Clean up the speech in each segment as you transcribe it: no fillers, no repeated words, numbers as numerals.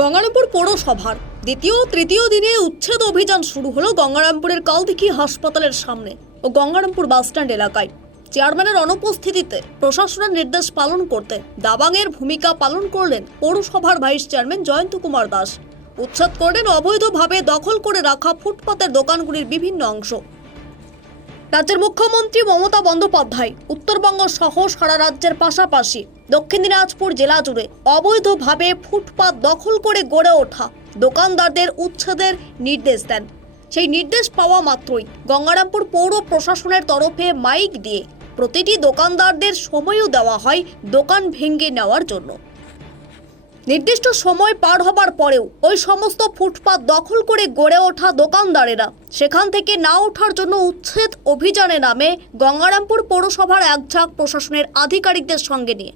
গঙ্গারামপুর পৌরসভার দ্বিতীয় ও তৃতীয় দিনে উচ্ছেদ অভিযান শুরু হলো গঙ্গারামপুরের কালদিঘি হাসপাতালের সামনে ও গঙ্গারামপুর বাসস্ট্যান্ড এলাকায়। চেয়ারম্যানের অনুপস্থিতিতে প্রশাসনের নির্দেশ পালন করতে দাবাংয়ের ভূমিকা পালন করলেন পৌরসভার ভাইস চেয়ারম্যান জয়ন্ত কুমার দাস। উচ্ছেদ করলেন অবৈধভাবে দখল করে রাখা ফুটপাতের দোকানগুলির বিভিন্ন অংশ। রাজ্যের মুখ্যমন্ত্রী মমতা বন্দ্যোপাধ্যায় উত্তরবঙ্গ সহ সারা রাজ্যের পাশাপাশি দক্ষিণ দিনাজপুর জেলা জুড়ে অবৈধভাবে ফুটপাত দখল করে গড়ে ওঠা দোকানদারদের উচ্ছেদের নির্দেশ দেন। সেই নির্দেশ পাওয়া মাত্রই গঙ্গারামপুর পৌর প্রশাসনের তরফে মাইক দিয়ে প্রতিটি দোকানদারদের সময়ও দেওয়া হয় দোকান ভেঙে নেওয়ার জন্য। নির্দিষ্ট সময় পার হবার পরেও ওই সমস্ত ফুটপাত দখল করে গড়ে ওঠা দোকানদারেরা সেখান থেকে না ওঠার জন্য উচ্ছেদ অভিযানে নামে গঙ্গারামপুর পৌরসভার একঝাঁক প্রশাসনের আধিকারিকদের সঙ্গে নিয়ে।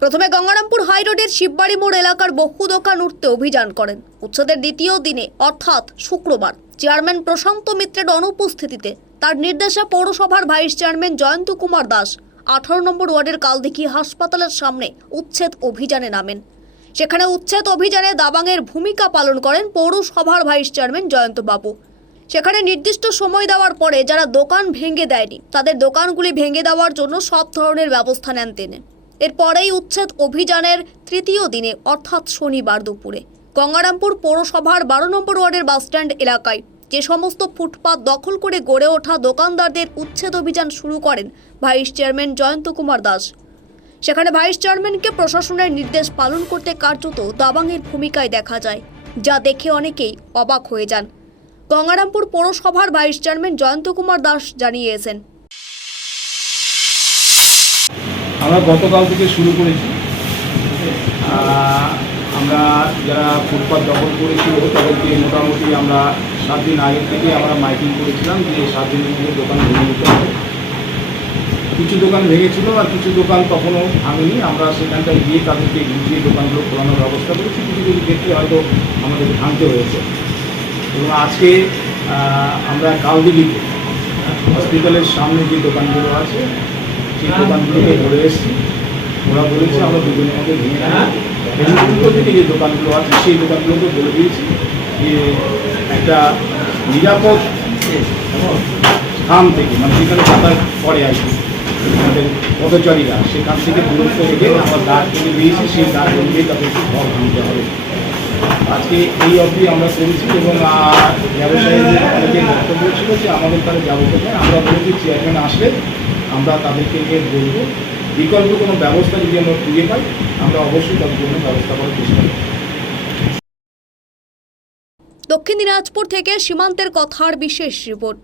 প্রথমে গঙ্গারামপুর হাইরোডের শিববাড়ি মোড় এলাকার বহু দোকান উঠতে অভিযান করেন। উচ্ছেদের দ্বিতীয় দিনে অর্থাৎ শুক্রবার চেয়ারম্যান প্রশান্ত মিত্রের অনুপস্থিতিতে তার নির্দেশে পৌরসভার ভাইস চেয়ারম্যান জয়ন্ত কুমার দাস 18 নম্বর ওয়ার্ডের কালদিঘি হাসপাতালের সামনে উচ্ছেদ অভিযানে নামেন। সেখানে উচ্ছেদ অভিযানে দাবাংয়ের ভূমিকা পালন করেন পৌরসভার ভাইস চেয়ারম্যান জয়ন্ত বাবু। সেখানে নির্দিষ্ট সময় দেওয়ার পরে যারা দোকান ভেঙে দেয়নি তাদের দোকানগুলি ভেঙে দেওয়ার জন্য সব ধরনের ব্যবস্থা নেন তিনি। এরপরেই উচ্ছেদ অভিযানের তৃতীয় দিনে অর্থাৎ শনিবার দুপুরে গঙ্গারামপুর পৌরসভার 12 নম্বর ওয়ার্ডের বাসস্ট্যান্ড এলাকায় যে সমস্ত ফুটপাত দখল করে গড়ে ওঠা দোকানদারদের উচ্ছেদ অভিযান শুরু করেন ভাইস চেয়ারম্যান জয়ন্ত কুমার দাস। সেখানে ভাইস চেয়ারম্যানকে প্রশাসনের নির্দেশ পালন করতে কার্যত দাবাংয়ের ভূমিকায় দেখা যায়, যা দেখে অনেকেই অবাক হয়ে যান। গঙ্গারামপুর পৌরসভার ভাইস চেয়ারম্যান জয়ন্ত কুমার দাস জানিয়েছেন, আমরা গতকাল থেকে শুরু করেছি। আমরা যারা ফুটপাত দখল করেছিল তাদেরকে মোটামুটি আমরা 7 দিন আগে থেকে আমরা মাইকিং করেছিলাম যে 7 দিনের মধ্যে দোকান ভেঙে নিতে হবে। কিছু দোকান ভেঙেছিল আর কিছু দোকান তখনও ভাঙেনি। আমরা সেখানটায় গিয়ে তাদেরকে বুঝিয়ে দোকানগুলো খোলানোর ব্যবস্থা করেছি। কিছু কিছু ক্ষেত্রে হয়তো আমাদের ভাঙতে হয়েছে। এবং আজকে আমরা কালদিঘিতে হসপিটালের সামনে যে দোকানগুলো আছে সেই দোকানগুলোকে ধরে এসেছি। ওরা বলেছে আমরা দুদিনের মধ্যে ভেঙে এবং উল্টো দিকে যে দোকানগুলো আছে সেই দোকানগুলোকে বলে দিয়েছি যে একটা নিরাপদ স্থান থেকে, মানে যেখানে যাতায়াত করে আর কি আমাদের পথচারীরা, সেখান থেকে দূরত্ব রেখে আমরা দাঁড় থেকে দিয়েছি। সেই দাঁড় অনুযায়ী তাদেরকে ঘর ভাঙতে হবে। আজকে এই অবধি আমরা করেছি এবং ব্যবসায়ীদের অনেকে বক্তব্য ছিল যে আমাদের তারা যাবতীয় নয়। আমরা বলেছি চেয়ারম্যান আসলে আমরা তাদেরকে নিয়ে বলবো, বিকল্প কোনো ব্যবস্থা যদি আমরা খুঁজে পাই আমরা অবশ্যই তাদের জন্য ব্যবস্থা করার চেষ্টা করব। দক্ষিণ দিনাজপুর থেকে সীমান্তের কথার বিশেষ রিপোর্ট।